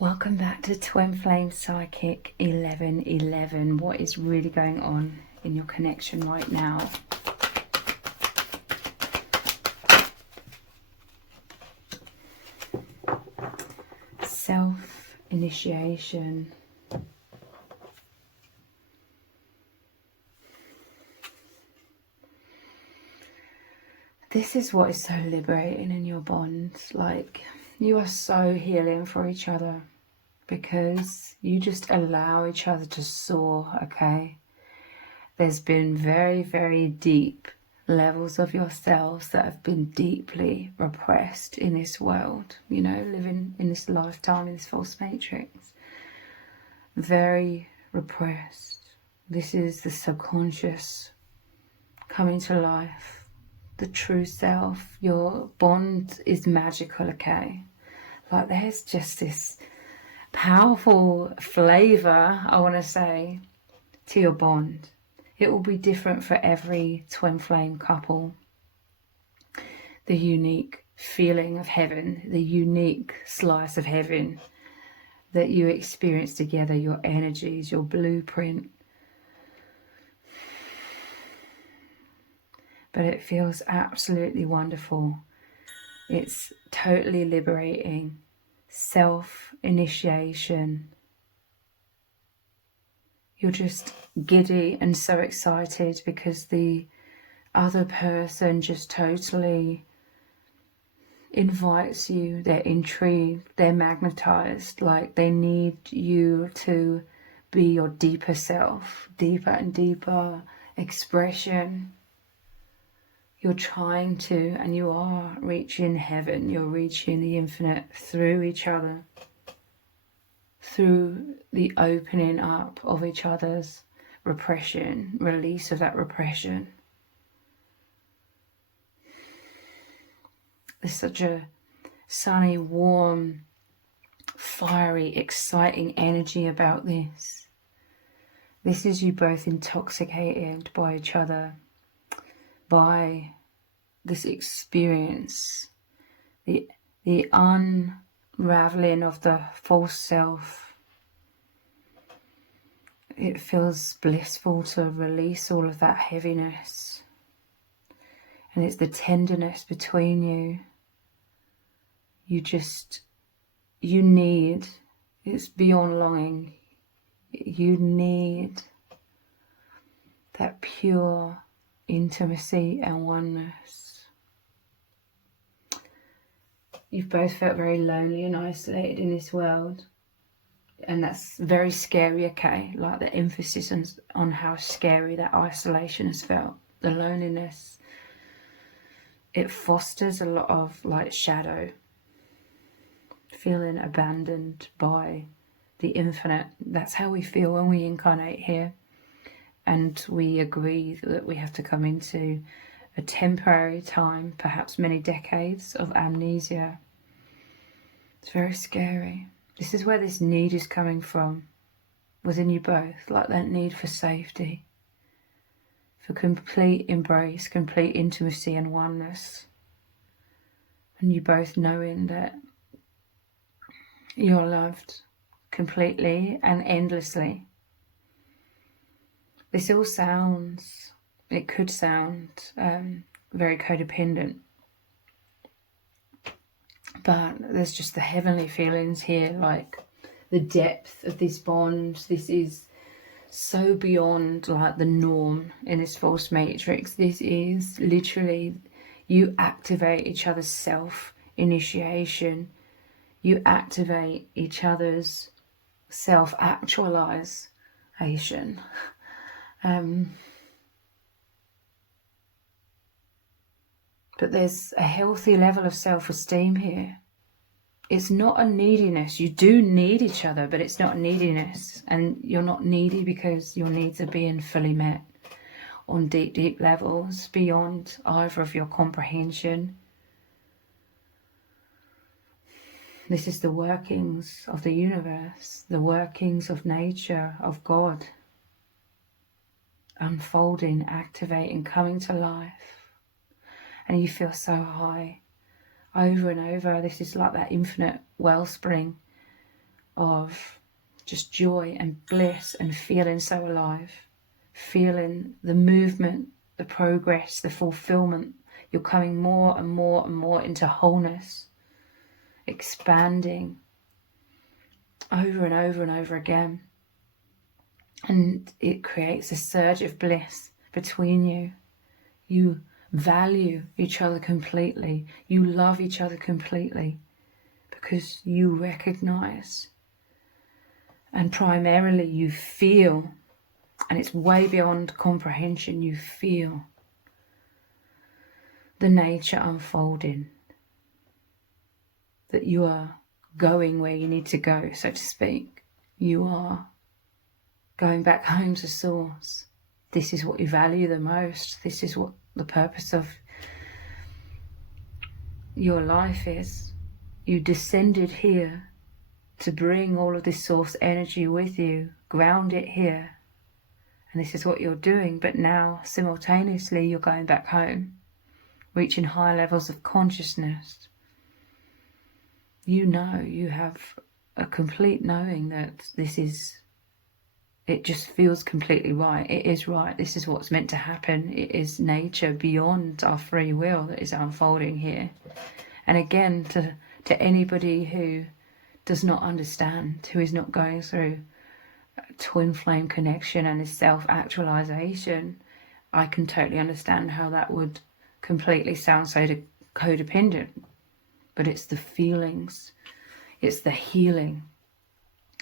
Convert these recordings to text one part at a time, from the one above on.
Welcome back to Twin Flame Psychic 1111. What is really going on in your connection right now? Self-initiation. This is what is so liberating in your bond. Like, you are so healing for each other because you just allow each other to soar, okay? There's been very, very deep levels of yourselves that have been deeply repressed in this world, you know, living in this lifetime, in this false matrix. Very repressed. This is the subconscious coming to life. The true self. Your bond is magical, okay? Like, there's just this powerful flavor, I want to say, to your bond. It will be different for every twin flame couple. The unique feeling of heaven, the unique slice of heaven that you experience together, your energies, your blueprint. But it feels absolutely wonderful. It's totally liberating. Self-initiation. You're just giddy and so excited because the other person just totally invites you. They're intrigued, they're magnetized, like they need you to be your deeper self, deeper and deeper expression. You're trying to, and you are reaching heaven. You're reaching the infinite through each other, through the opening up of each other's repression, release of that repression. There's such a sunny, warm, fiery, exciting energy about this. This is you both intoxicated by each other, by this experience, the unraveling of the false self. It feels blissful to release all of that heaviness, and it's the tenderness between you. You need, it's beyond longing, you need that pure intimacy and oneness. You've both felt very lonely and isolated in this world, and that's very scary, okay? Like the emphasis on how scary that isolation has felt, the loneliness. It fosters a lot of like shadow, feeling abandoned by the infinite. That's how we feel when we incarnate here. And we agree that we have to come into a temporary time, perhaps many decades of amnesia. It's very scary. This is where this need is coming from within you both, like that need for safety, for complete embrace, complete intimacy and oneness. And you both knowing that you're loved completely and endlessly. This all sounds, it could sound very codependent, but there's just the heavenly feelings here, like the depth of this bond. This is so beyond like the norm in this false matrix. This is literally, you activate each other's self-initiation. You activate each other's self-actualization. But there's a healthy level of self-esteem here. It's not a neediness. You do need each other, but it's not neediness. And you're not needy because your needs are being fully met on deep, deep levels beyond either of your comprehension. This is the workings of the universe, the workings of nature, of God, unfolding, activating, coming to life. And you feel so high over and over. This is like that infinite wellspring of just joy and bliss and feeling so alive, feeling the movement, the progress, the fulfillment. You're coming more and more and more into wholeness, expanding over and over and over again. And it creates a surge of bliss between you. You value each other completely. You love each other completely because you recognize, and primarily you feel, and it's way beyond comprehension, you feel the nature unfolding, that you are going where you need to go, so to speak. You are going back home to source. This is what you value the most. This is what the purpose of your life is. You descended here to bring all of this source energy with you, ground it here. And this is what you're doing. But now, simultaneously, you're going back home, reaching higher levels of consciousness. You know, you have a complete knowing that this is, it just feels completely right. It is right. This is what's meant to happen. It is nature beyond our free will that is unfolding here. And again, to anybody who does not understand, who is not going through twin flame connection and is self-actualization, I can totally understand how that would completely sound so codependent. But it's the feelings, it's the healing.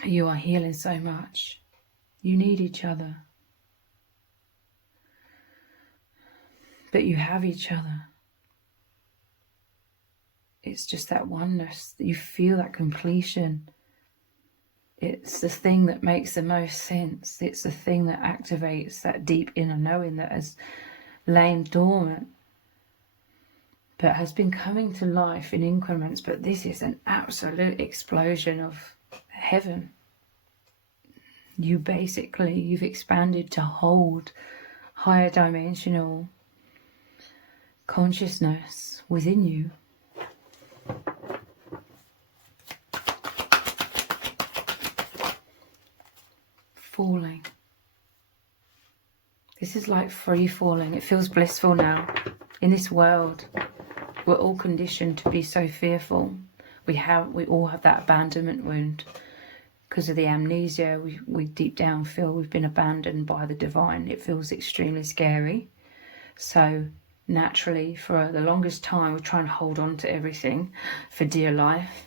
You are healing so much. You need each other. But you have each other. It's just that oneness. You feel that completion. It's the thing that makes the most sense. It's the thing that activates that deep inner knowing that has lain dormant, but has been coming to life in increments. But this is an absolute explosion of heaven. You've expanded to hold higher dimensional consciousness within you. Falling. This is like free falling. It feels blissful now. In this world, we're all conditioned to be so fearful. We all have that abandonment wound. Because of the amnesia, we deep down feel we've been abandoned by the divine. It feels extremely scary. So naturally, for the longest time, we try and hold on to everything for dear life.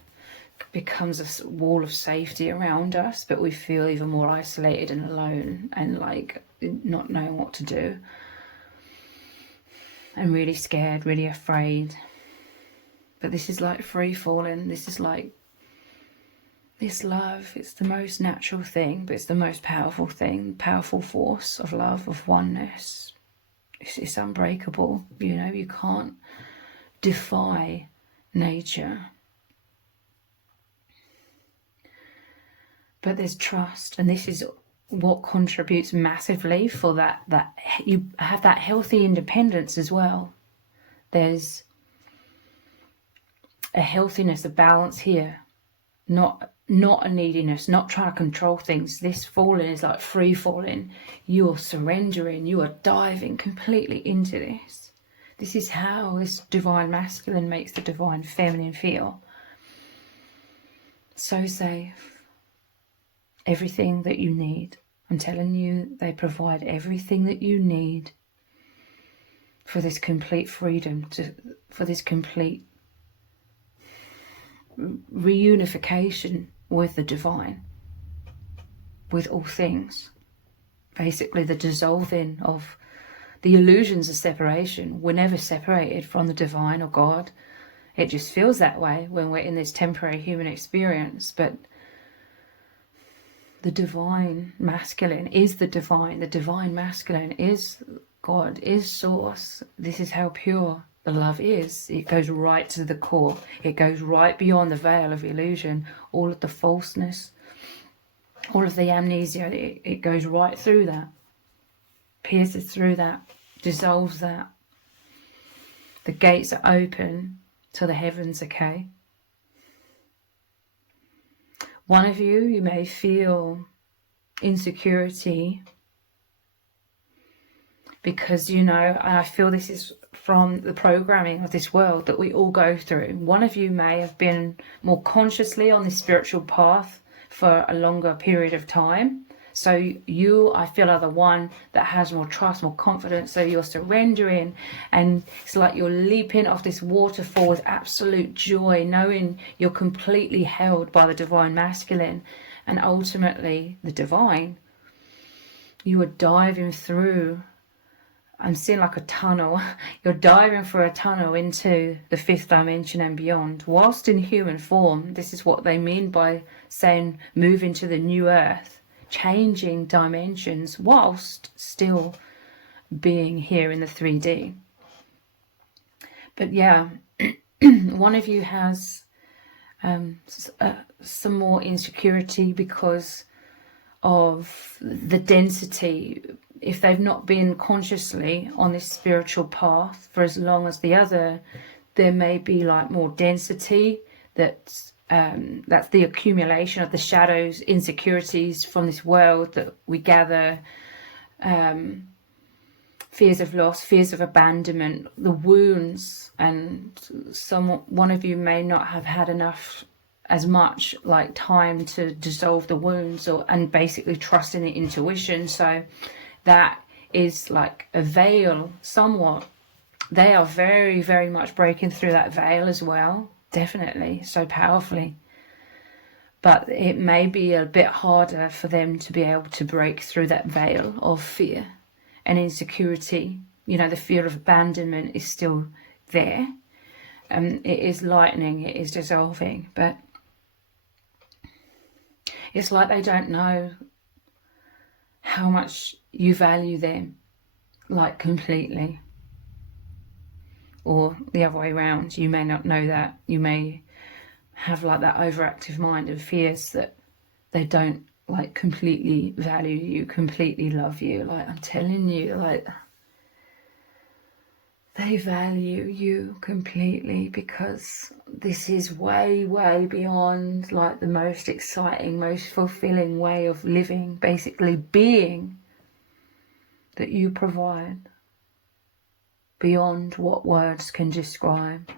It becomes a wall of safety around us, but we feel even more isolated and alone and like not knowing what to do. And really scared, really afraid. But this is like free falling. This is like this love. It's the most natural thing, but it's the most powerful thing. Powerful force of love, of oneness. It's unbreakable. You know, you can't defy nature. But there's trust, and this is what contributes massively for that you have that healthy independence as well. There's a healthiness, a balance here, not a neediness, not trying to control things. This falling is like free falling. You are surrendering, you are diving completely into this. This is how this divine masculine makes the divine feminine feel. So safe. Everything that you need. I'm telling you, they provide everything that you need for this complete freedom, for this complete reunification with the divine, with all things. Basically, the dissolving of the illusions of separation. We're never separated from the divine or God. It just feels that way when we're in this temporary human experience, but the divine masculine is the divine masculine is God, is source. This is how pure the love is. It goes right to the core. It goes right beyond the veil of illusion, all of the falseness, all of the amnesia. It goes right through that, pierces through that, dissolves that. The gates are open to the heavens, okay? One of you may feel insecurity because, you know, I feel this is from the programming of this world that we all go through. One of you may have been more consciously on this spiritual path for a longer period of time. So you, I feel, are the one that has more trust, more confidence. So you're surrendering, and it's like you're leaping off this waterfall with absolute joy, knowing you're completely held by the divine masculine and ultimately the divine. You are diving through, I'm seeing like a tunnel. You're diving through a tunnel into the fifth dimension and beyond, whilst in human form. This is what they mean by saying move into the new earth. Changing dimensions whilst still being here in the 3D. But yeah, one of you has some more insecurity because of the density. If they've not been consciously on this spiritual path for as long as the other, there may be like more density that's the accumulation of the shadows, insecurities from this world that we gather, fears of loss, fears of abandonment, the wounds, and one of you may not have had as much like time to dissolve the wounds and basically trust in the intuition. So that is like a veil somewhat. They are very, very much breaking through that veil as well. Definitely, so powerfully. But it may be a bit harder for them to be able to break through that veil of fear and insecurity. You know, the fear of abandonment is still there. It is lightening, it is dissolving, but it's like they don't know how much you value them, like completely. Or the other way around, you may not know that. You may have like that overactive mind and fears that they don't like completely value you, completely love you. Like, I'm telling you, like, they value you completely, because this is way, way beyond like the most exciting, most fulfilling way of living, basically being, that you provide. Beyond what words can describe.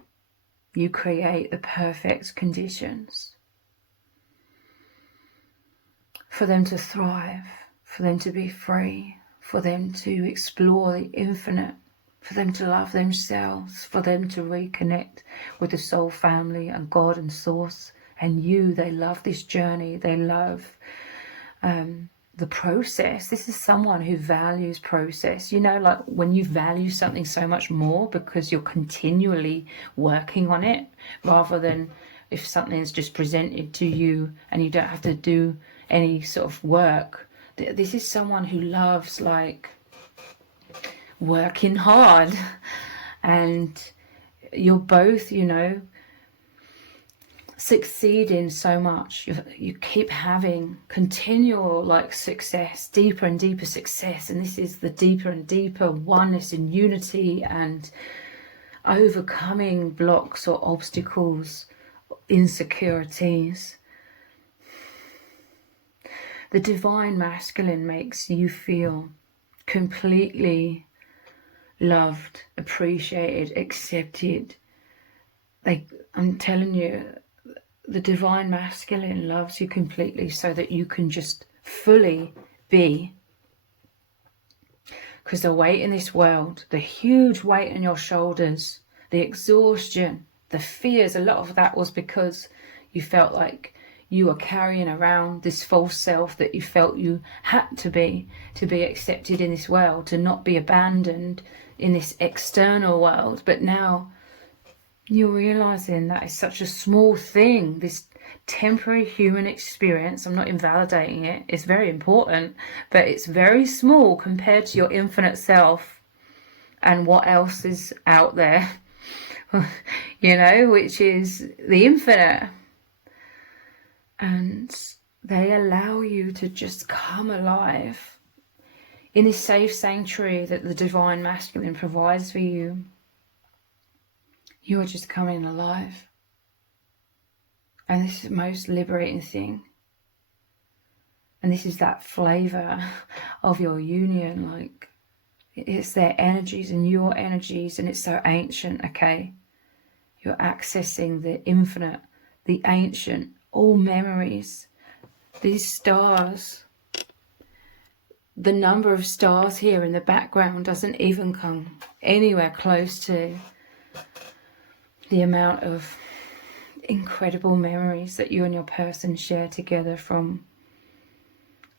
You create the perfect conditions for them to thrive, for them to be free, for them to explore the infinite, for them to love themselves, for them to reconnect with the soul family and God and source and you. They love this journey. They love the process. This is someone who values process. You know, like when you value something so much more because you're continually working on it, rather than if something's just presented to you and you don't have to do any sort of work. This is someone who loves like working hard, and you're both, you know, succeeding so much. You keep having continual like success, deeper and deeper success, and this is the deeper and deeper oneness and unity and overcoming blocks or obstacles, insecurities. The divine masculine makes you feel completely loved, appreciated, accepted. I'm telling you, the divine masculine loves you completely so that you can just fully be. Because the weight in this world, the huge weight on your shoulders, the exhaustion, the fears, a lot of that was because you felt like you were carrying around this false self that you felt you had to be accepted in this world, to not be abandoned in this external world. But now you're realizing that it's such a small thing, this temporary human experience. I'm not invalidating it, it's very important, but it's very small compared to your infinite self and what else is out there, you know, which is the infinite. And they allow you to just come alive in this safe sanctuary that the divine masculine provides for you. You are just coming alive. And this is the most liberating thing. And this is that flavor of your union. Like, it's their energies and your energies, and it's so ancient, okay? You're accessing the infinite, the ancient, all memories. These stars, the number of stars here in the background doesn't even come anywhere close to the amount of incredible memories that you and your person share together from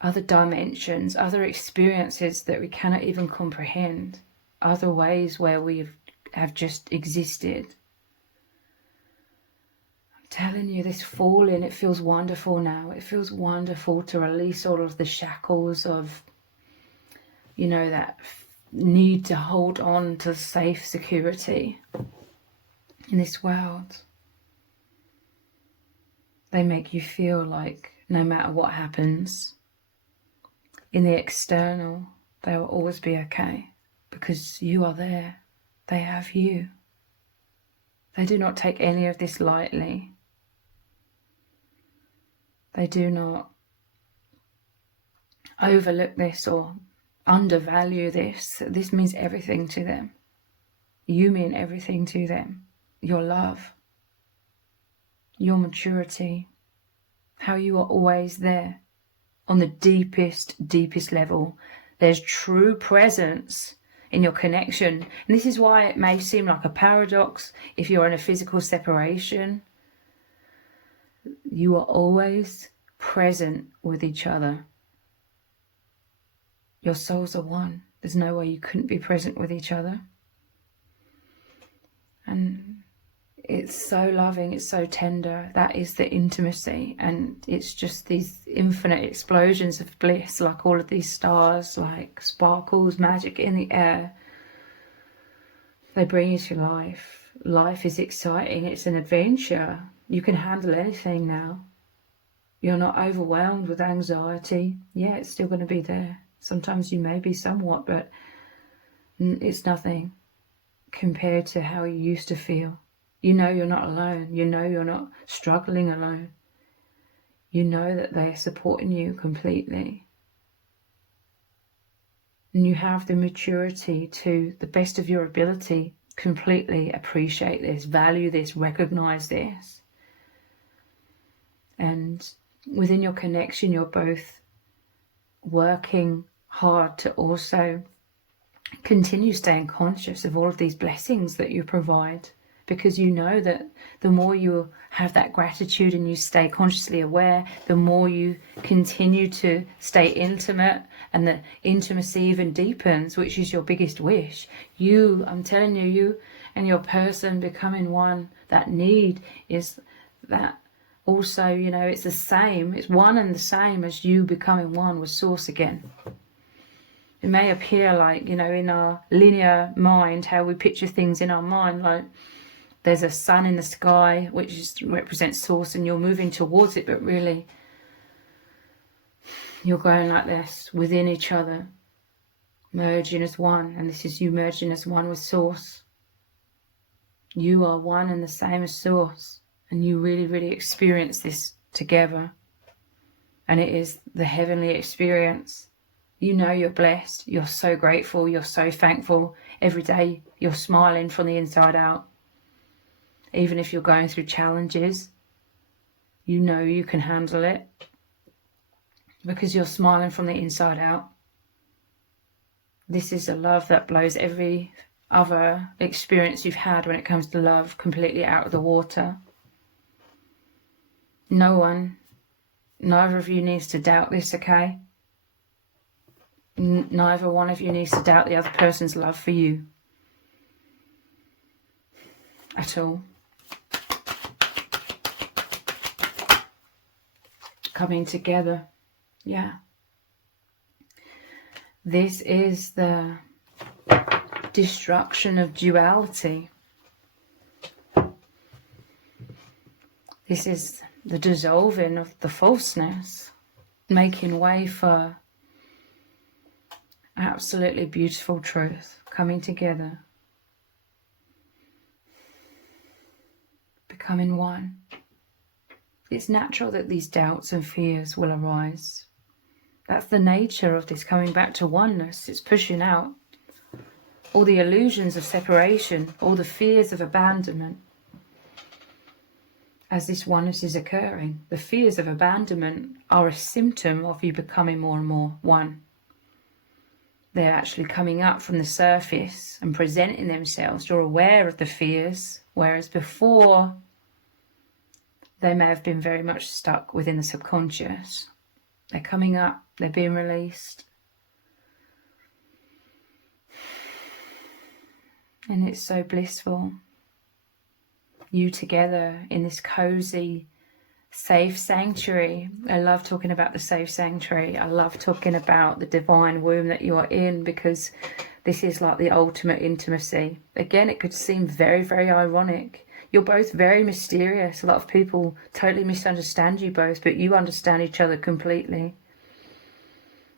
other dimensions, other experiences that we cannot even comprehend, other ways where we have just existed. I'm telling you, this falling, it feels wonderful now. It feels wonderful to release all of the shackles of, you know, that need to hold on to safe security in this world. They make you feel like no matter what happens in the external, they will always be okay because you are there. They have you. They do not take any of this lightly. They do not overlook this or undervalue this. This means everything to them. You mean everything to them. Your love, your maturity, how you are always there on the deepest, deepest level. There's true presence in your connection. And this is why it may seem like a paradox if you're in a physical separation. You are always present with each other. Your souls are one. There's no way you couldn't be present with each other. And it's so loving, it's so tender. That is the intimacy. And it's just these infinite explosions of bliss, like all of these stars, like sparkles, magic in the air. They bring you to life. Life is exciting. It's an adventure. You can handle anything now. You're not overwhelmed with anxiety. Yeah, it's still going to be there. Sometimes you may be somewhat, but it's nothing compared to how you used to feel. You know you're not alone. You know you're not struggling alone. You know that they are supporting you completely. And you have the maturity to, the best of your ability, completely appreciate this, value this, recognize this. And within your connection, you're both working hard to also continue staying conscious of all of these blessings that you provide, because you know that the more you have that gratitude and you stay consciously aware, the more you continue to stay intimate, and the intimacy even deepens, which is your biggest wish. I'm telling you, you and your person becoming one, that need is that also, you know, it's the same, it's one and the same as you becoming one with Source again. It may appear like, you know, in our linear mind, how we picture things in our mind, like there's a sun in the sky, which represents Source, and you're moving towards it, but really you're going like this within each other, merging as one, and this is you merging as one with Source. You are one and the same as Source, and you really, really experience this together, and it is the heavenly experience. You know you're blessed, you're so grateful, you're so thankful. Every day you're smiling from the inside out. Even if you're going through challenges, you know you can handle it because you're smiling from the inside out. This is a love that blows every other experience you've had when it comes to love completely out of the water. Neither of you needs to doubt this, okay? Neither one of you needs to doubt the other person's love for you at all. Coming together, yeah. This is the destruction of duality. This is the dissolving of the falseness, making way for absolutely beautiful truth coming together, becoming one. It's natural that these doubts and fears will arise. That's the nature of this coming back to oneness. It's pushing out all the illusions of separation, all the fears of abandonment. As this oneness is occurring, the fears of abandonment are a symptom of you becoming more and more one. They're actually coming up from the surface and presenting themselves. You're aware of the fears, whereas before they may have been very much stuck within the subconscious. They're coming up, they're being released. And it's so blissful. You together in this cozy, safe sanctuary. I love talking about the safe sanctuary. I love talking about the divine womb that you are in, because this is like the ultimate intimacy. Again, it could seem very, very ironic. You're both very mysterious. A lot of people totally misunderstand you both, but you understand each other completely.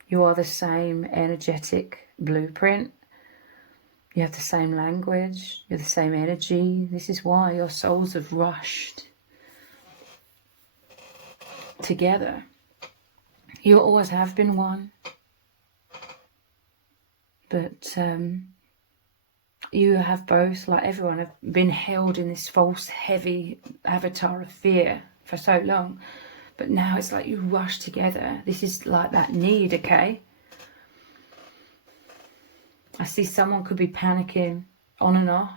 You are the same energetic blueprint. You have the same language. You're the same energy. This is why your souls have rushed together. You always have been one, but you have both, like everyone, have been held in this false heavy avatar of fear for so long, but now it's like you rush together. This is like that need, okay? I see someone could be panicking on and off.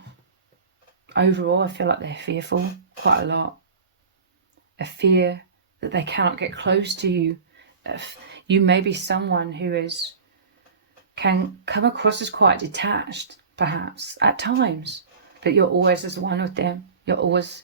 Overall, I feel like they're fearful quite a lot. A fear that they cannot get close to you. You may be someone who can come across as quite detached, perhaps, at times. But you're always as one with them. You're always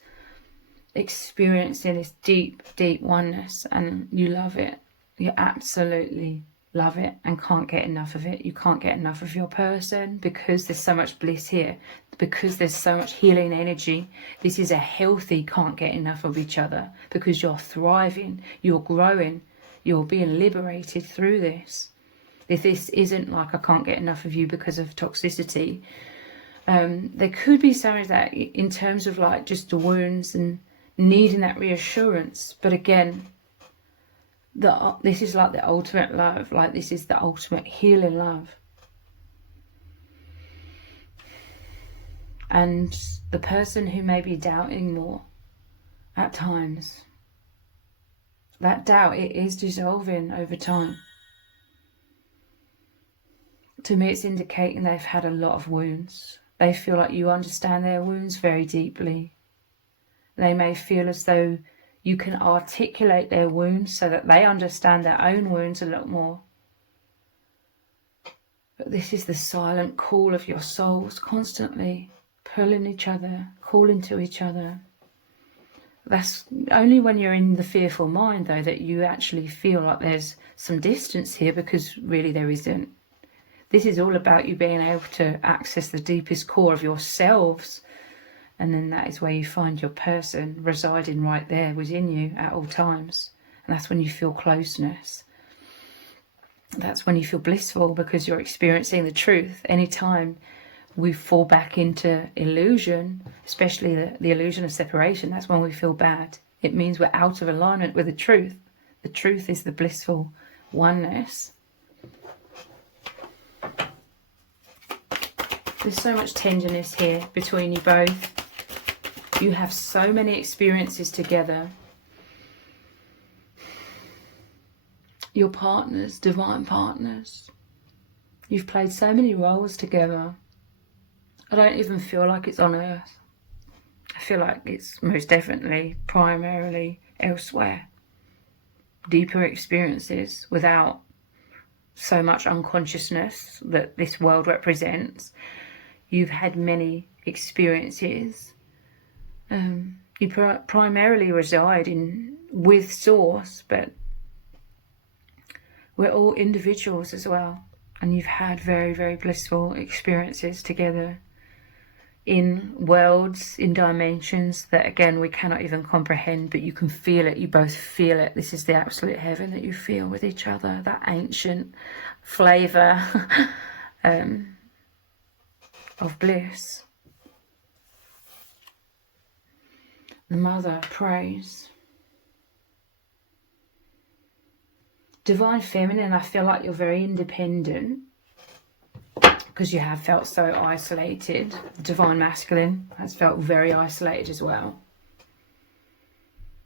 experiencing this deep, deep oneness, and you love it. You absolutely love it and can't get enough of it. You can't get enough of your person because there's so much bliss here, because there's so much healing energy. This is a healthy can't get enough of each other, because you're thriving, you're growing, you're being liberated through this. If this isn't like I can't get enough of you because of toxicity, there could be some of that in terms of like just the wounds and needing that reassurance. But again, this is like the ultimate love, like this is the ultimate healing love. And the person who may be doubting more at times, that doubt, it is dissolving over time. To me, it's indicating they've had a lot of wounds. They feel like you understand their wounds very deeply. They may feel as though you can articulate their wounds so that they understand their own wounds a lot more. But this is the silent call of your souls, constantly pulling each other, calling to each other. That's only when you're in the fearful mind, though, that you actually feel like there's some distance here, because really there isn't. This is all about you being able to access the deepest core of yourselves. And then that is where you find your person residing right there within you at all times. And that's when you feel closeness. That's when you feel blissful, because you're experiencing the truth. Anytime we fall back into illusion, especially the illusion of separation, that's when we feel bad. It means we're out of alignment with the truth. The truth is the blissful oneness. There's so much tenderness here between you both. You have so many experiences together. Your partners, divine partners. You've played so many roles together. I don't even feel like it's on earth. I feel like it's most definitely, primarily elsewhere. Deeper experiences without so much unconsciousness that this world represents. You've had many experiences. You primarily reside with Source, but we're all individuals as well. And you've had very, very blissful experiences together in worlds, in dimensions that, again, we cannot even comprehend, but you can feel it. You both feel it. This is the absolute heaven that you feel with each other, that ancient flavour of bliss. The mother prays. Divine Feminine, I feel like you're very independent because you have felt so isolated. Divine Masculine has felt very isolated as well.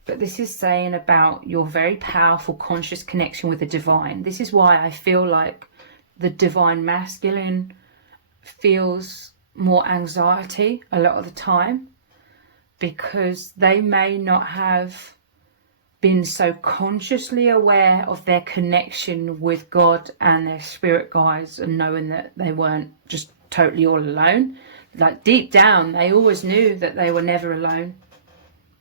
But this is saying about your very powerful conscious connection with the divine. This is why I feel like the Divine Masculine feels more anxiety a lot of the time, because they may not have been so consciously aware of their connection with God and their spirit guides, and knowing that they weren't just totally all alone. Like deep down, they always knew that they were never alone.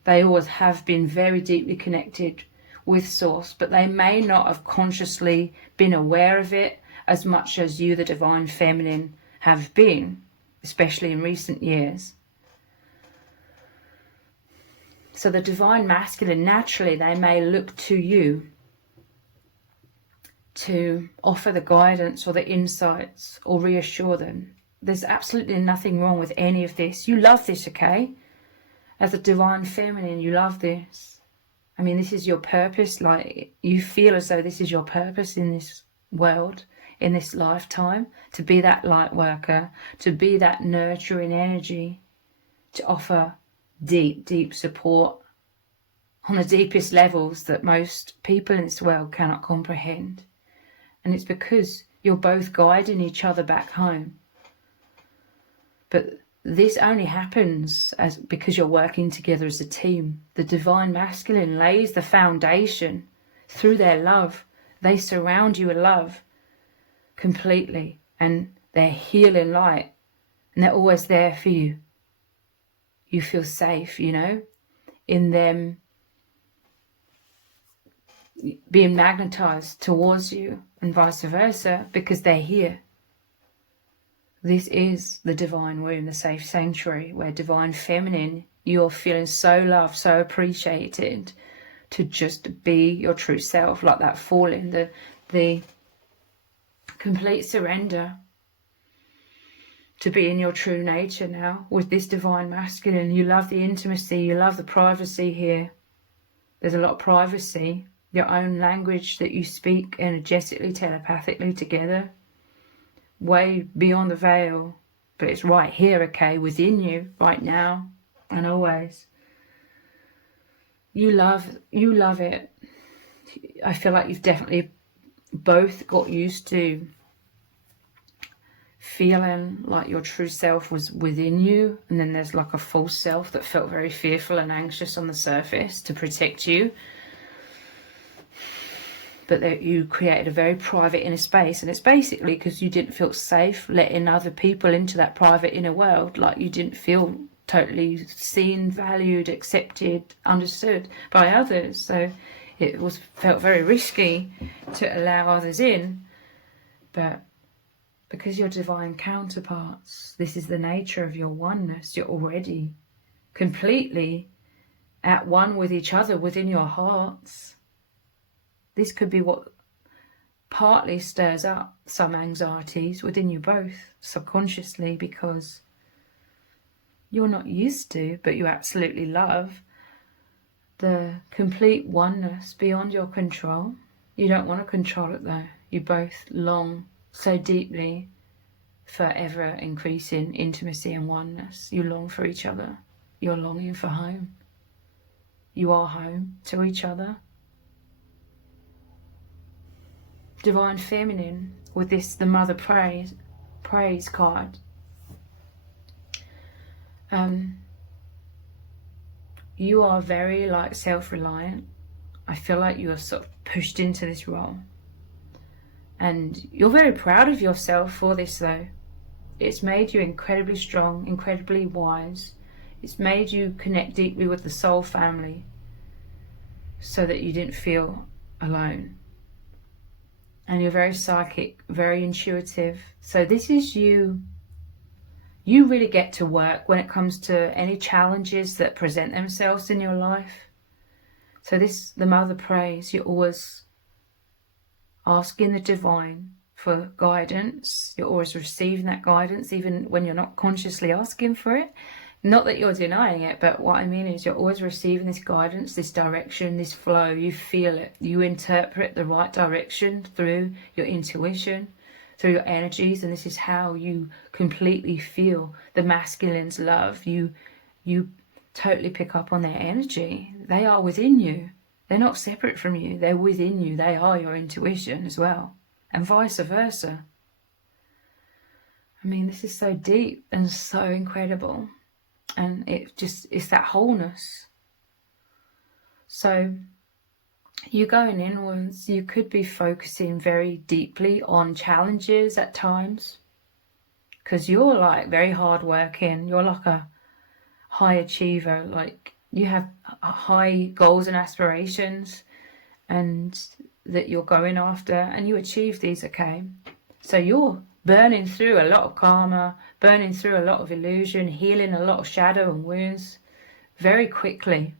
They always have been very deeply connected with Source, but they may not have consciously been aware of it as much as you, the Divine Feminine, have been, especially in recent years. So the Divine Masculine, naturally, they may look to you to offer the guidance or the insights or reassure them. There's absolutely nothing wrong with any of this. You love this, okay? As a Divine Feminine, you love this. I mean, this is your purpose. Like, you feel as though this is your purpose in this world, in this lifetime, to be that light worker, to be that nurturing energy, to offer deep, deep support on the deepest levels that most people in this world cannot comprehend. And it's because you're both guiding each other back home. But this only happens because you're working together as a team. The Divine Masculine lays the foundation through their love. They surround you with love completely, and they're healing light, and they're always there for you. You feel safe, you know, in them being magnetized towards you, and vice versa, because they're here. This is the divine womb, the safe sanctuary, where Divine Feminine, you're feeling so loved, so appreciated, to just be your true self, like that falling, the complete surrender to be in your true nature now with this Divine Masculine. You love the intimacy, you love the privacy here. There's a lot of privacy, your own language that you speak energetically, telepathically together, way beyond the veil, but it's right here, okay, within you, right now and always. You love it. I feel like you've definitely both got used to feeling like your true self was within you, and then there's like a false self that felt very fearful and anxious on the surface to protect you, but that you created a very private inner space. And it's basically because you didn't feel safe letting other people into that private inner world. Like, you didn't feel totally seen, valued, accepted, understood by others. So it felt very risky to allow others in. But because you're divine counterparts, this is the nature of your oneness. You're already completely at one with each other within your hearts. This could be what partly stirs up some anxieties within you both subconsciously, because you're not used to, but you absolutely love, the complete oneness beyond your control. You don't want to control it though. You both long so deeply for ever increasing intimacy and oneness. You long for each other. You're longing for home. You are home to each other. Divine Feminine, with this, the Mother praise card. You are very like self-reliant. I feel like you are sort of pushed into this role, and you're very proud of yourself for this though. It's made you incredibly strong, incredibly wise. It's made you connect deeply with the soul family so that you didn't feel alone. And you're very psychic, very intuitive. So this is you. You really get to work when it comes to any challenges that present themselves in your life. So this, the Mother prays, you're always asking the divine for guidance. You're always receiving that guidance, even when you're not consciously asking for it. Not that you're denying it, but what I mean is you're always receiving this guidance, this direction, this flow. You feel it. You interpret the right direction through your intuition, through your energies, and this is how you completely feel the masculine's love. You totally pick up on their energy. They are within you. They're not separate from you. They're within you. They are your intuition as well, and vice versa. I mean, this is so deep and so incredible. And it's that wholeness. So you going inwards, you could be focusing very deeply on challenges at times, because you're like very hardworking. You're like a high achiever. Like you have high goals and aspirations, and that you're going after, and you achieve these. Okay, so you're burning through a lot of karma, burning through a lot of illusion, healing a lot of shadow and wounds very quickly.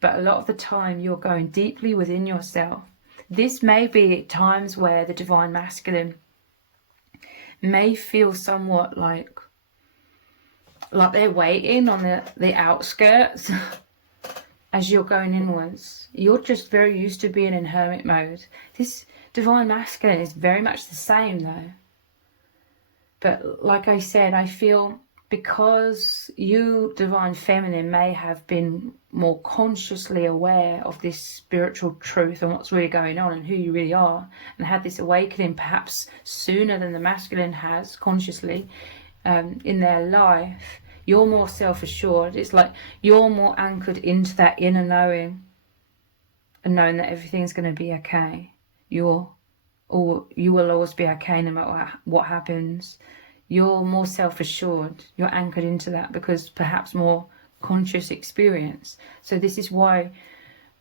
But a lot of the time you're going deeply within yourself. This may be times where the divine masculine may feel somewhat like they're waiting on the outskirts as you're going inwards. You're just very used to being in hermit mode. This divine masculine is very much the same though. But like I said, I feel because you, divine feminine, may have been more consciously aware of this spiritual truth and what's really going on and who you really are, and had this awakening perhaps sooner than the masculine has consciously in their life, you're more self-assured. It's like you're more anchored into that inner knowing and knowing that everything's going to be okay. You will always be okay no matter what happens. You're more self-assured. You're anchored into that because perhaps more conscious experience. So this is why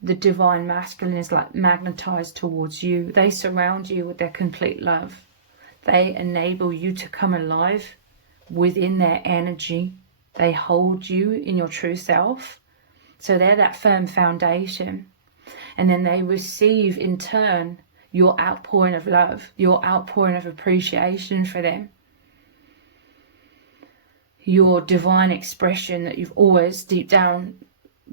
the divine masculine is like magnetized towards you. They surround you with their complete love. They enable you to come alive within their energy. They hold you in your true self. So they're that firm foundation. And then they receive in turn your outpouring of love, your outpouring of appreciation for them, your divine expression that you've always deep down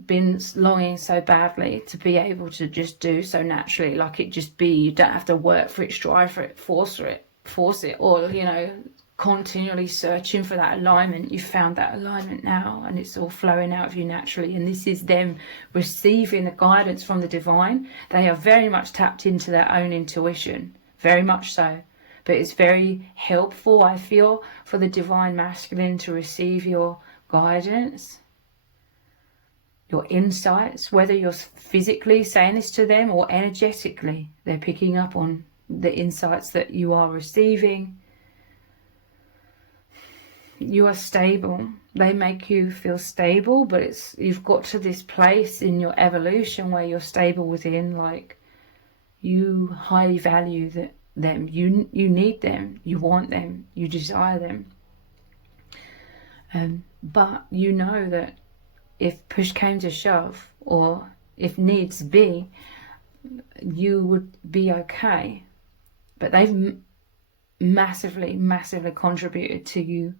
been longing so badly to be able to just do so naturally, like it just be. You don't have to work for it, strive for it, force it, or continually searching for that alignment. You've found that alignment now, and it's all flowing out of you naturally. And this is them receiving the guidance from the divine. They are very much tapped into their own intuition, very much so. But it's very helpful, I feel, for the divine masculine to receive your guidance, your insights, whether you're physically saying this to them or energetically. They're picking up on the insights that you are receiving. You are stable. They make you feel stable, but you've got to this place in your evolution where you're stable within, like you highly value them. You need them. You want them. You desire them. But you know that if push came to shove, or if needs be, you would be okay. But they've massively contributed to you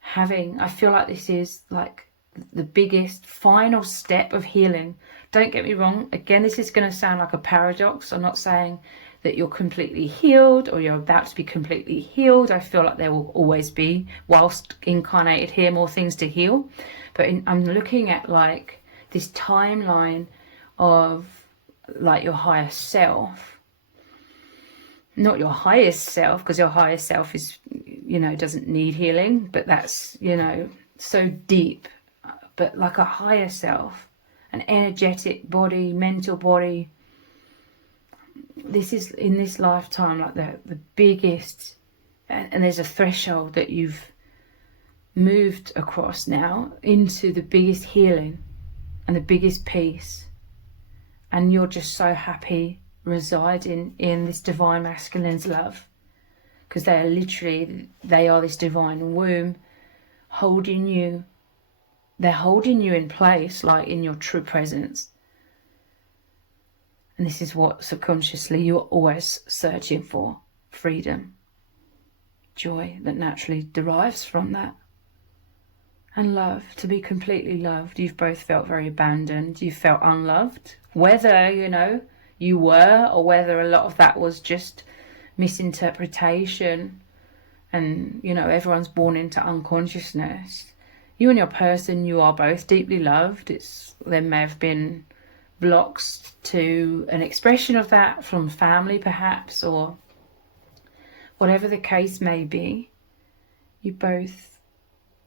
having, I feel like this is like the biggest final step of healing. Don't get me wrong, again, this is going to sound like a paradox. I'm not saying that you're completely healed or you're about to be completely healed. I feel like there will always be, whilst incarnated here, more things to heal. But I'm looking at like this timeline of like your higher self, not your highest self, because your highest self is, doesn't need healing, but that's, so deep. But like a higher self, an energetic body, mental body. This is in this lifetime like the biggest, and there's a threshold that you've moved across now into the biggest healing and the biggest peace. And you're just so happy residing in this divine masculine's love, because they are this divine womb holding you. They're holding you in place, like in your true presence. And this is what subconsciously you're always searching for: freedom, joy that naturally derives from that. and love, to be completely loved. You've both felt very abandoned. You felt unloved. Whether, you know, you were, or whether a lot of that was just misinterpretation, and, you know, everyone's born into unconsciousness. You and your person, you are both deeply loved. There may have been blocks to an expression of that from family, perhaps, or whatever the case may be. You both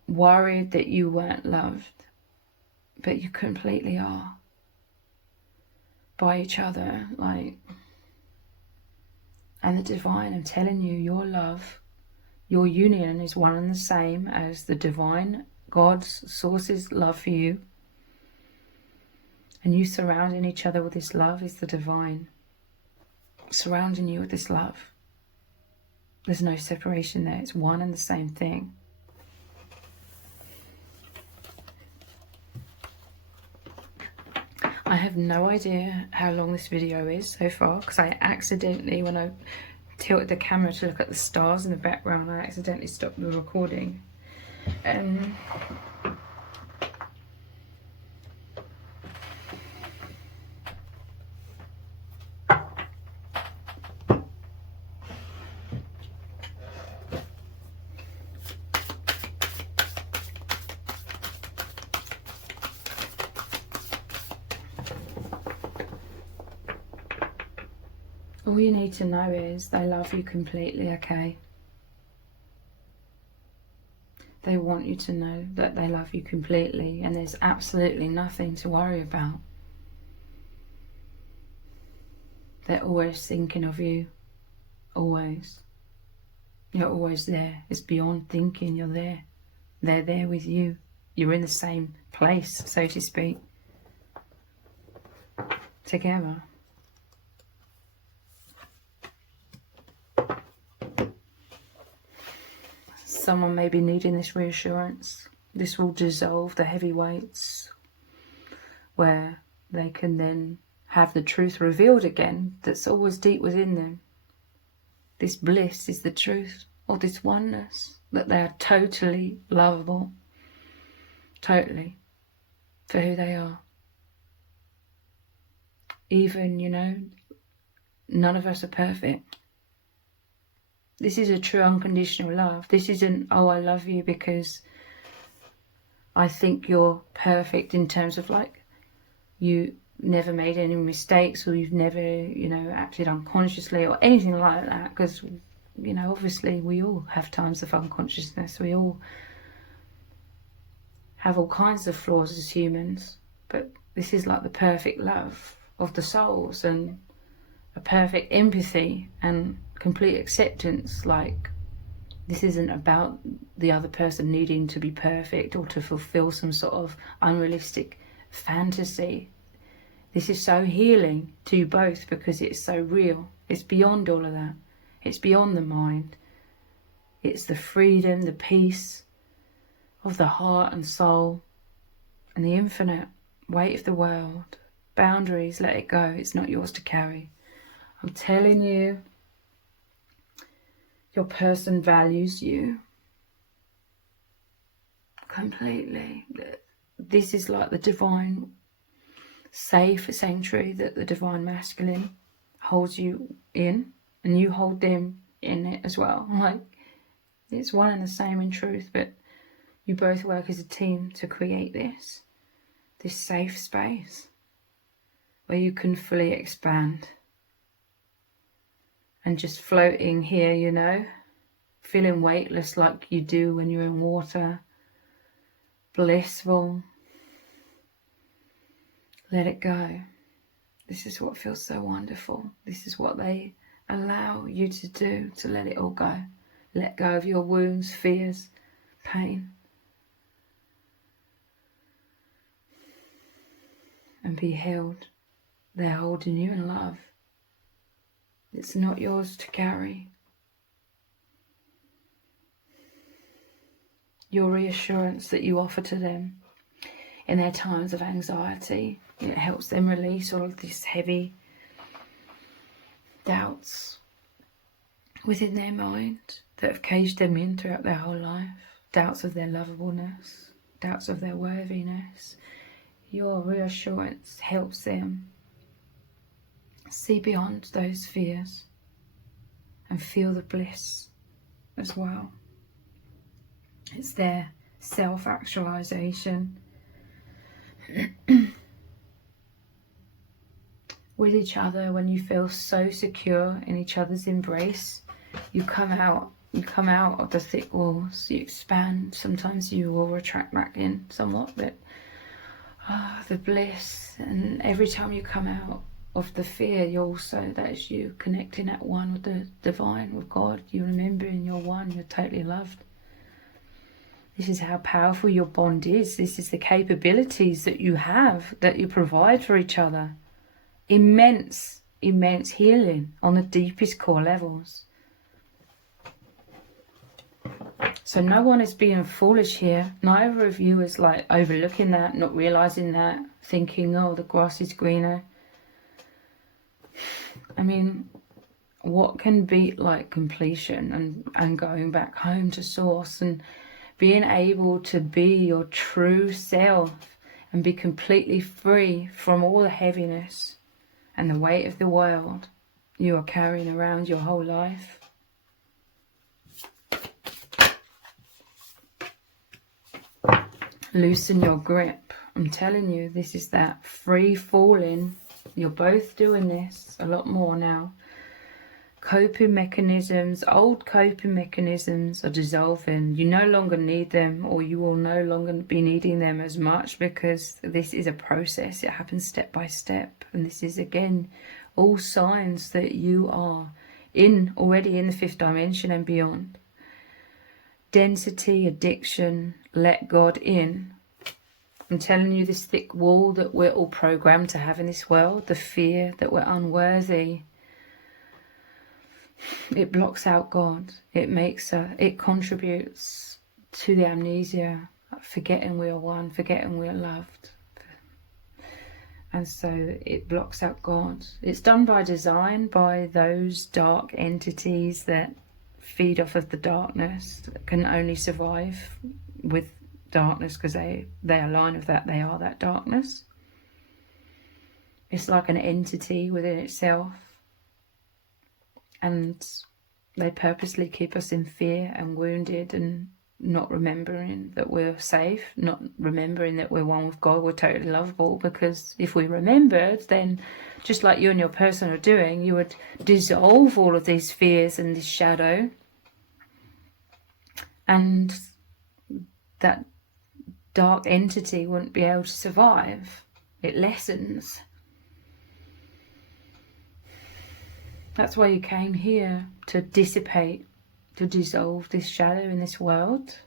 worried that you weren't loved, but you completely are by each other, like. And the divine, I'm telling you, your love, your union is one and the same as the divine, God's source's love for you. And you surrounding each other with this love is the divine surrounding you with this love. There's no separation there. It's one and the same thing. I have no idea how long this video is so far, because I accidentally, when I tilted the camera to look at the stars in the background, I accidentally stopped the recording. All you need to know is they love you completely, okay? They want you to know that they love you completely, and there's absolutely nothing to worry about. They're always thinking of you. Always. You're always there. It's beyond thinking, you're there. They're there with you. You're in the same place, so to speak. Together. Someone may be needing this reassurance. This will dissolve the heavy weights, where they can then have the truth revealed again that's always deep within them. This bliss is the truth, or this oneness, that they are totally lovable, totally, for who they are. Even, you know, none of us are perfect. This is a true unconditional love. This isn't, oh, I love you because I think you're perfect, in terms of like you never made any mistakes, or you've never, you know, acted unconsciously or anything like that. Because, you know, obviously we all have times of unconsciousness. We all have all kinds of flaws as humans. But this is like the perfect love of the souls, and a perfect empathy and complete acceptance. Like, this isn't about the other person needing to be perfect or to fulfill some sort of unrealistic fantasy. This is so healing to you both, because it's so real. It's beyond all of that. It's beyond the mind. It's the freedom, the peace of the heart and soul, and the infinite weight of the world. Boundaries, let it go. It's not yours to carry. I'm telling you, your person values you completely. This is like the divine safe sanctuary that the divine masculine holds you in, and you hold them in it as well. Like, it's one and the same in truth, but you both work as a team to create this safe space where you can fully expand. And just floating here, you know, feeling weightless like you do when you're in water, blissful. Let it go. This is what feels so wonderful. This is what they allow you to do, to let it all go. Let go of your wounds, fears, pain. And be held. They're holding you in love. It's not yours to carry. Your reassurance that you offer to them in their times of anxiety, it helps them release all of these heavy doubts within their mind that have caged them in throughout their whole life. Doubts of their lovableness, doubts of their worthiness. Your reassurance helps them see beyond those fears and feel the bliss as well. It's their self-actualization. With each other, when you feel so secure in each other's embrace, you come out of the thick walls, you expand. Sometimes you will retract back in somewhat, but the bliss, and every time you come out of the fear, that is you connecting at one with the divine, with God. You remembering you're one, you're totally loved. This is how powerful your bond is. This is the capabilities that you have, that you provide for each other. Immense healing on the deepest core levels. So no one is being foolish here. Neither of you is like overlooking that, not realizing that, thinking, oh, the grass is greener. I mean, what can beat like completion and going back home to source and being able to be your true self and be completely free from all the heaviness and the weight of the world you are carrying around your whole life. Loosen your grip. I'm telling you, this is that free falling. You're both doing this a lot more now. Coping mechanisms, old coping mechanisms are dissolving. You no longer need them, or you will no longer be needing them as much, because this is a process. It happens step by step. And this is, again, all signs that you are already in the fifth dimension and beyond. Density, addiction, let God in. I'm telling you, this thick wall that we're all programmed to have in this world, the fear that we're unworthy, it blocks out God. It contributes to the amnesia, forgetting we are one, forgetting we are loved. And so it blocks out God. It's done by design, by those dark entities that feed off of the darkness, that can only survive with darkness because they align with that. They are that darkness. It's like an entity within itself. And they purposely keep us in fear and wounded and not remembering that we're safe, not remembering that we're one with God, we're totally lovable. Because if we remembered, then just like you and your person are doing, you would dissolve all of these fears and this shadow. And that dark entity wouldn't be able to survive. It lessens. That's why you came here, to dissipate, to dissolve this shadow in this world.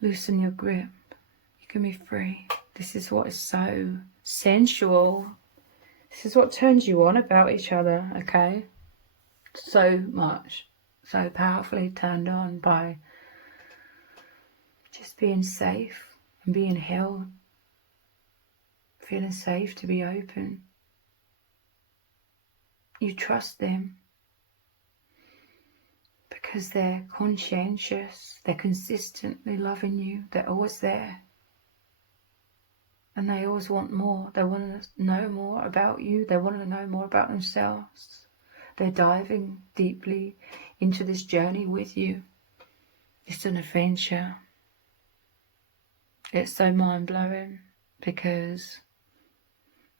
Loosen your grip. You can be free. This is what is so sensual. This is what turns you on about each other, okay? So much, so powerfully turned on by just being safe and being held. Feeling safe to be open. You trust them because they're conscientious, they're consistently loving you, they're always there. And they always want more. They want to know more about you, they want to know more about themselves. They're diving deeply into this journey with you. It's an adventure. It's so mind-blowing because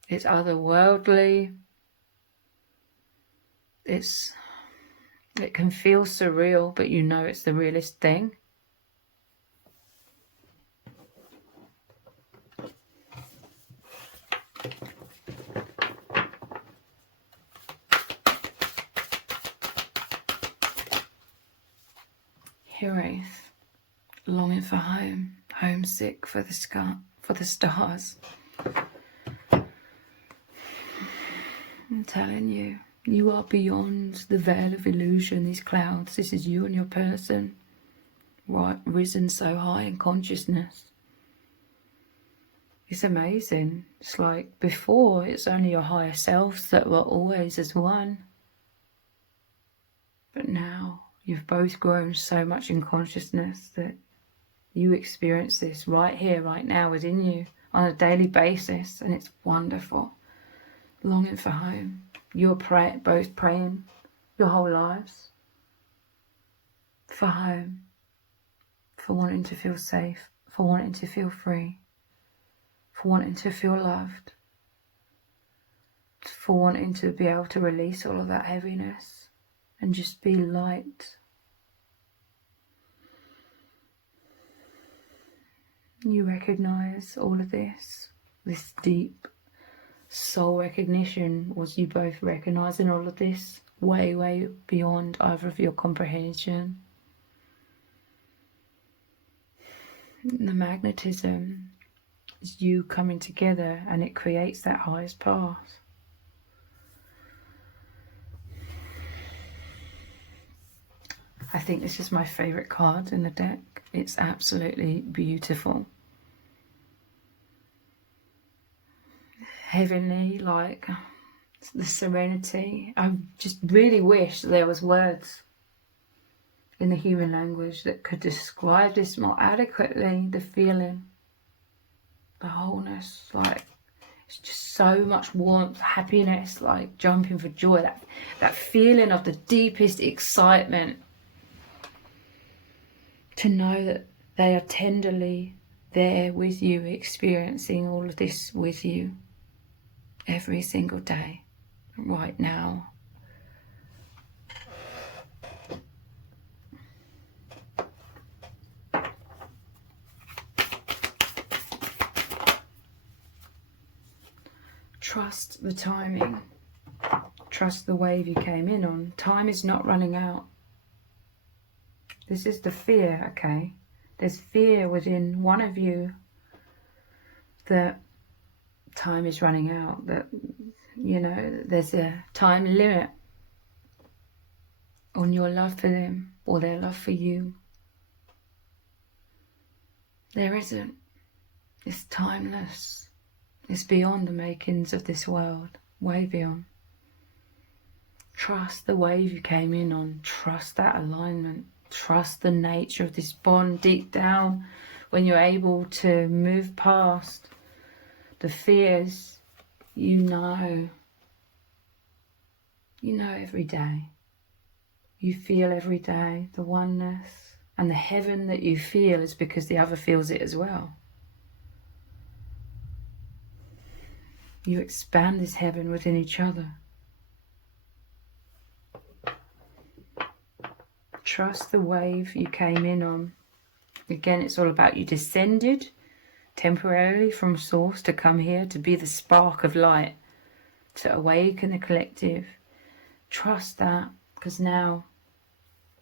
it's otherworldly. It can feel surreal, but you know it's the realest thing. Here, longing for home, homesick for the stars. I'm telling you. You are beyond the veil of illusion, these clouds. This is you and your person, right, risen so high in consciousness. It's amazing. It's like before, it's only your higher selves that were always as one. But now, you've both grown so much in consciousness that You experience this right here, right now within you on a daily basis, and it's wonderful. Longing for home. You're both praying your whole lives for home, for wanting to feel safe, for wanting to feel free, for wanting to feel loved, for wanting to be able to release all of that heaviness and just be light. You recognize all of this deep soul recognition was you both recognizing all of this way, way beyond either of your comprehension. The magnetism is you coming together, and it creates that highest path. I think this is my favourite card in the deck. It's absolutely beautiful. Heavenly, like the serenity. I just really wish there was words in the human language that could describe this more adequately. The feeling, the wholeness, like it's just so much warmth, happiness, like jumping for joy, that feeling of the deepest excitement to know that they are tenderly there with you, experiencing all of this with you every single day, right now. Trust the timing. Trust the wave you came in on. Time is not running out. This is the fear, okay? There's fear within one of you that time is running out, that, you know, there's a time limit on your love for them or their love for you. There isn't. It's timeless. It's beyond the makings of this world, way beyond. Trust the wave you came in on. Trust that alignment. Trust the nature of this bond deep down. When you're able to move past the fears, you know every day. You feel every day the oneness, and the heaven that you feel is because the other feels it as well. You expand this heaven within each other. Trust the wave you came in on. Again, it's all about you descended temporarily from source to come here to be the spark of light, to awaken the collective. Trust that, because now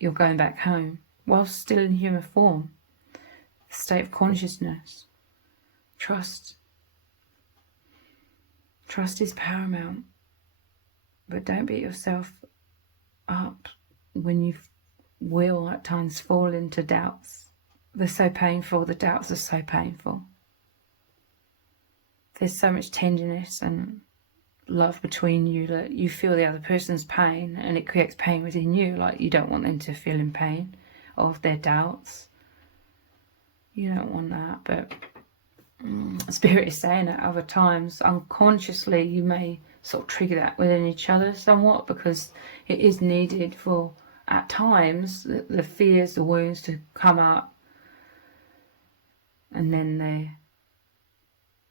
you're going back home whilst still in human form, the state of consciousness. Trust is paramount, but don't beat yourself up when you will at times fall into doubts. They're so painful. The doubts are so painful. There's so much tenderness and love between you that you feel the other person's pain, and it creates pain within you. Like, you don't want them to feel in pain of their doubts. You don't want that, but Spirit is saying at other times, unconsciously, you may sort of trigger that within each other somewhat, because it is needed for, at times, the fears, the wounds to come up, and then they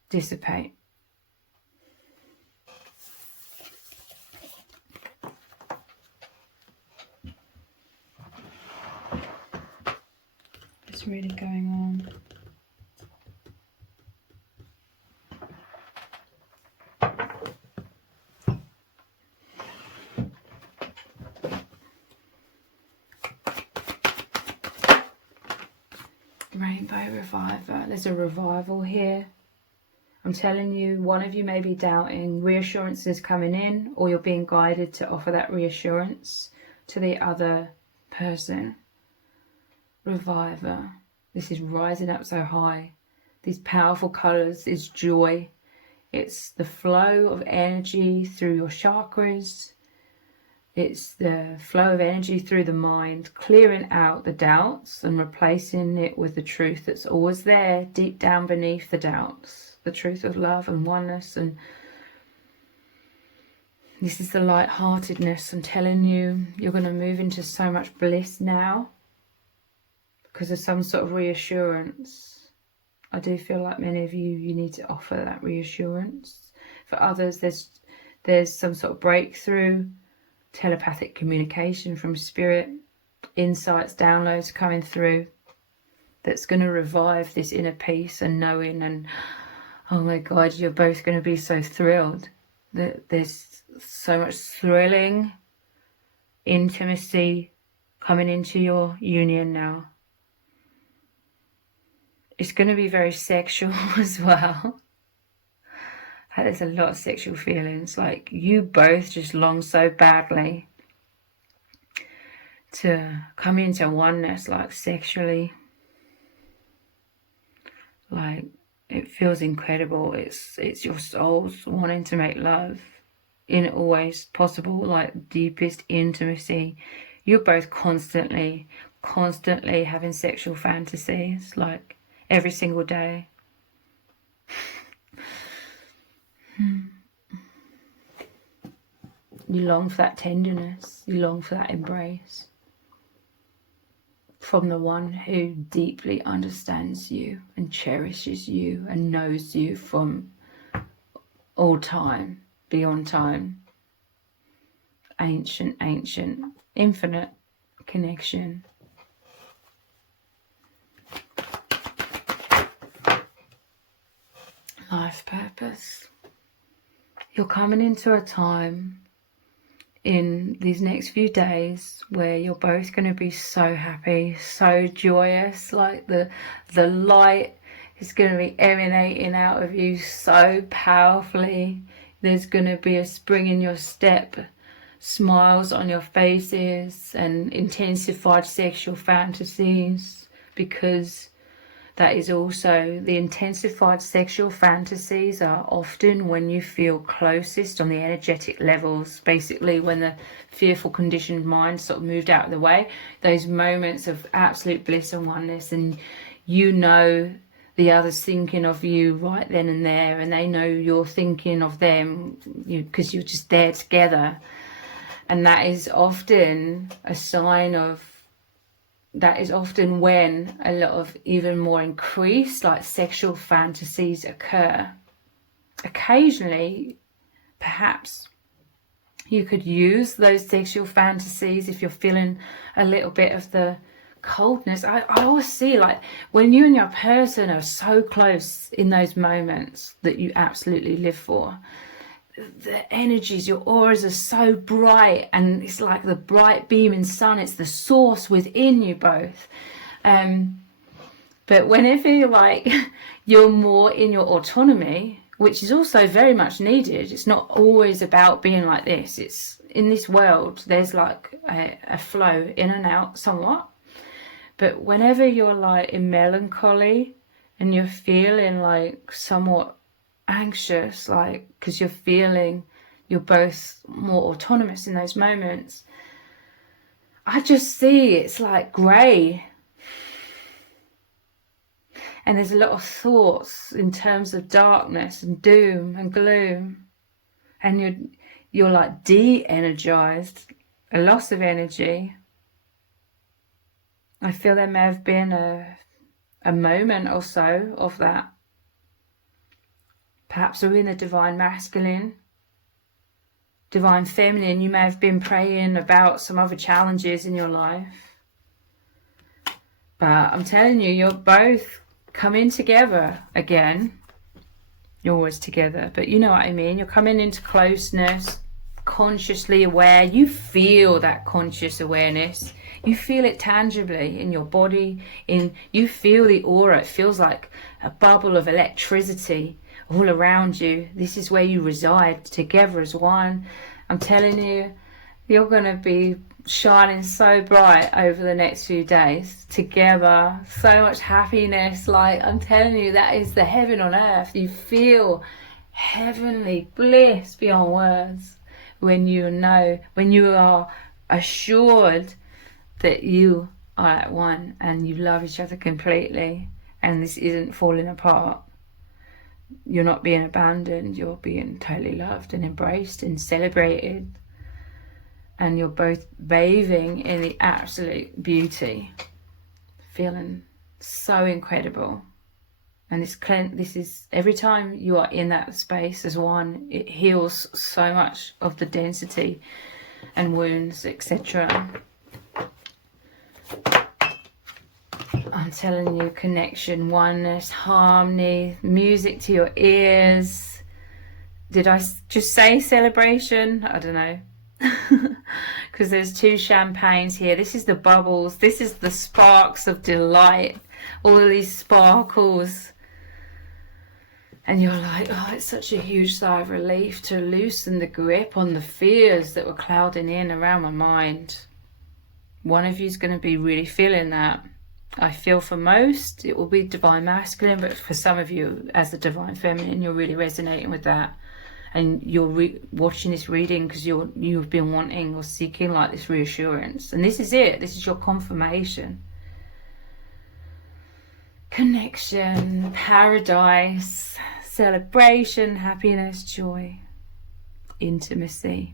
dissipate. What's really going on? Rainbow Reviver. There's a revival here. I'm telling you, one of you may be doubting. Reassurance is coming in, or you're being guided to offer that reassurance to the other person. Reviver. This is rising up so high. These powerful colours is joy. It's the flow of energy through your chakras. It's the flow of energy through the mind, clearing out the doubts and replacing it with the truth that's always there, deep down beneath the doubts. The truth of love and oneness. And this is the lightheartedness. I'm telling you, you're going to move into so much bliss now because of some sort of reassurance. I do feel like many of you need to offer that reassurance. For others, there's some sort of breakthrough, telepathic communication from spirit, insights, downloads coming through that's going to revive this inner peace and knowing. And oh my God, you're both going to be so thrilled. There's so much thrilling intimacy coming into your union now. It's going to be very sexual as well. There's a lot of sexual feelings. Like, you both just long so badly to come into oneness, like sexually. Like, it feels incredible. It's your souls wanting to make love in always possible, like deepest intimacy. You're both constantly having sexual fantasies, like every single day. You long for that tenderness. You long for that embrace from the one who deeply understands you and cherishes you and knows you from all time, beyond time. Ancient, infinite connection. Life purpose. You're coming into a time in these next few days where you're both going to be so happy, so joyous, like the light is going to be emanating out of you so powerfully. There's going to be a spring in your step, smiles on your faces, and intensified sexual fantasies, because that is also the intensified sexual fantasies are often when you feel closest on the energetic levels, basically when the fearful conditioned mind sort of moved out of the way, those moments of absolute bliss and oneness, and you know the other's thinking of you right then and there, and they know you're thinking of them because you're just there together. And that is often a sign of, that is often when a lot of even more increased like sexual fantasies occur. Occasionally, perhaps you could use those sexual fantasies if you're feeling a little bit of the coldness. I always see, like, when you and your person are so close in those moments that you absolutely live for, the energies, your auras are so bright, and it's like the bright beaming sun. It's the source within you both. But whenever you're more in your autonomy, which is also very much needed, it's not always about being like this. It's in this world, there's like a flow in and out somewhat. But whenever you're like in melancholy and you're feeling like somewhat anxious, like because you're both more autonomous in those moments, I just see it's like grey, and there's a lot of thoughts in terms of darkness and doom and gloom, and you're like de-energized, a loss of energy. I feel there may have been a moment or so of that. Perhaps we're in the divine masculine, divine feminine. You may have been praying about some other challenges in your life. But I'm telling you, you're both coming together again. You're always together, but you know what I mean. You're coming into closeness, consciously aware. You feel that conscious awareness. You feel it tangibly in your body. You feel the aura. It feels like a bubble of electricity all around you. This is where you reside together as one. I'm telling you, you're going to be shining so bright over the next few days together. So much happiness. Like, I'm telling you, that is the heaven on earth. You feel heavenly bliss beyond words. when you are assured that you are at one and you love each other completely, and this isn't falling apart. You're not being abandoned, you're being totally loved and embraced and celebrated, and you're both bathing in the absolute beauty, feeling so incredible. And this is every time you are in that space as one, it heals so much of the density and wounds, etc. I'm telling you, connection, oneness, harmony, music to your ears. Did I just say celebration? I don't know. Because there's 2 champagnes here. This is the bubbles. This is the sparks of delight. All of these sparkles. And you're like, oh, it's such a huge sigh of relief to loosen the grip on the fears that were clouding in around my mind. One of you is going to be really feeling that. I feel for most it will be divine masculine, but for some of you as the divine feminine, you're really resonating with that, and you're watching this reading because you've been wanting or seeking like this reassurance, and this is it. This is your confirmation. Connection, paradise, celebration, happiness, joy, intimacy.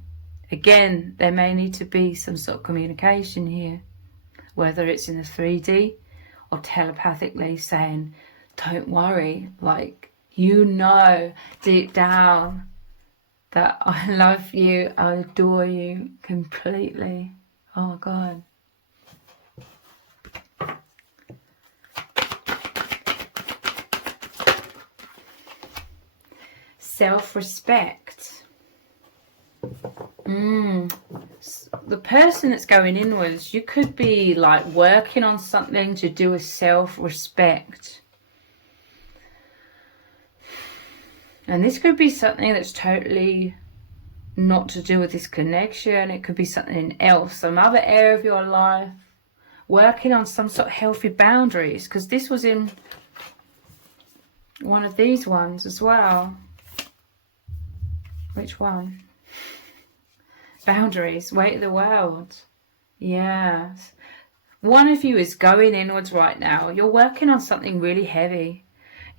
Again, there may need to be some sort of communication here, whether it's in the 3D or telepathically saying, don't worry, like, you know deep down that I love you, I adore you completely. Oh God. Self-respect. The person that's going inwards, you could be like working on something to do with self-respect. And this could be something that's totally not to do with this connection. It could be something else, some other area of your life. Working on some sort of healthy boundaries, because this was in one of these ones as well. Which one? Boundaries, weight of the world. Yes. One of you is going inwards right now. You're working on something really heavy.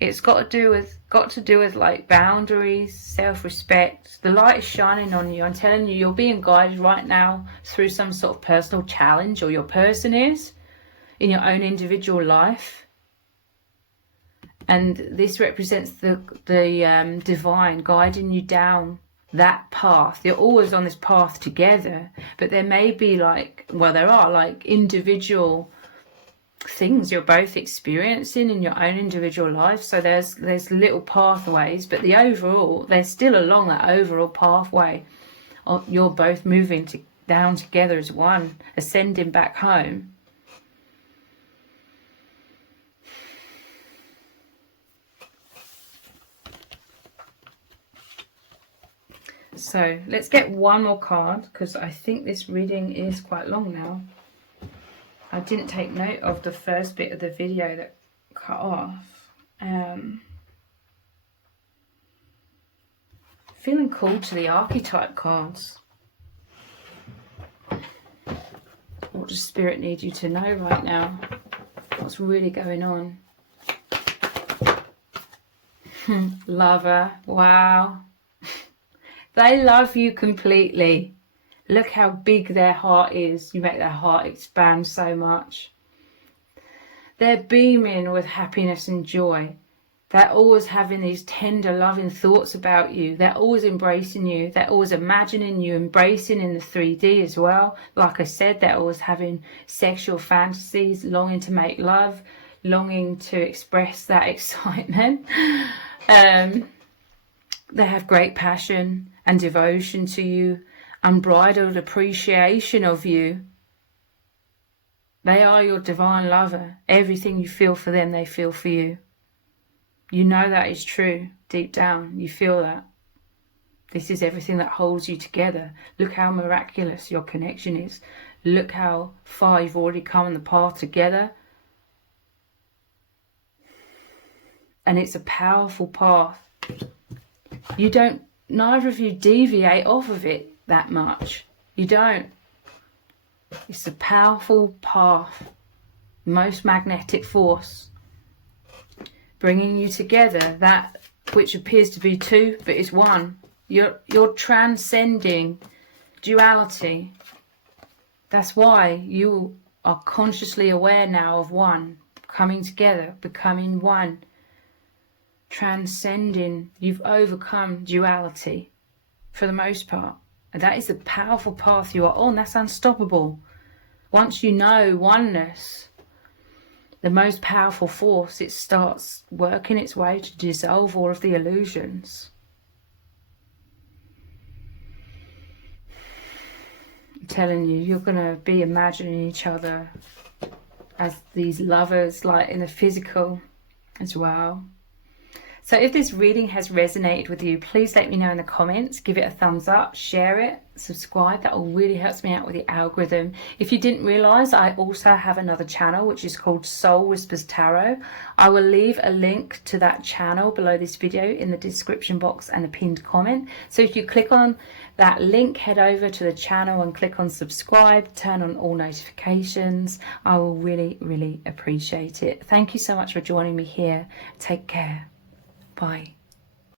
It's got to do with like boundaries, self-respect. The light is shining on you. I'm telling you, you're being guided right now through some sort of personal challenge, or your person is, in your own individual life. And this represents the divine guiding you down that path. You're always on this path together, but there may be there are like individual things you're both experiencing in your own individual life. So there's little pathways, but the overall, they're still along that overall pathway. You're both moving down together as one, ascending back home. So let's get one more card, because I think this reading is quite long now. I didn't take note of the first bit of the video that cut off. Feeling called to the archetype cards. What does Spirit need you to know right now? What's really going on? Lover. Wow. They love you completely. Look how big their heart is. You make their heart expand so much. They're beaming with happiness and joy. They're always having these tender, loving thoughts about you. They're always embracing you. They're always imagining you embracing in the 3D as well. Like I said, they're always having sexual fantasies, longing to make love, longing to express that excitement. They have great passion and devotion to you, unbridled appreciation of you. They are your divine lover. Everything you feel for them, they feel for you. You know that is true deep down. You feel that. This is everything that holds you together. Look how miraculous your connection is. Look how far you've already come on the path together. And it's a powerful path. Neither of you deviate off of it. that much. You don't. It's a powerful path, most magnetic force, bringing you together, that which appears to be two but is one. You're transcending duality. That's why you are consciously aware now of one, coming together, becoming one, transcending. You've overcome duality for the most part. And that is the powerful path you are on. That's unstoppable. Once you know oneness, the most powerful force, it starts working its way to dissolve all of the illusions. I'm telling you, you're going to be imagining each other as these lovers, like in the physical as well. So if this reading has resonated with you, please let me know in the comments. Give it a thumbs up, share it, subscribe. That will really help me out with the algorithm. If you didn't realise, I also have another channel which is called Soul Whispers Tarot. I will leave a link to that channel below this video in the description box and the pinned comment. So if you click on that link, head over to the channel and click on subscribe, turn on all notifications. I will really, really appreciate it. Thank you so much for joining me here. Take care. Bye.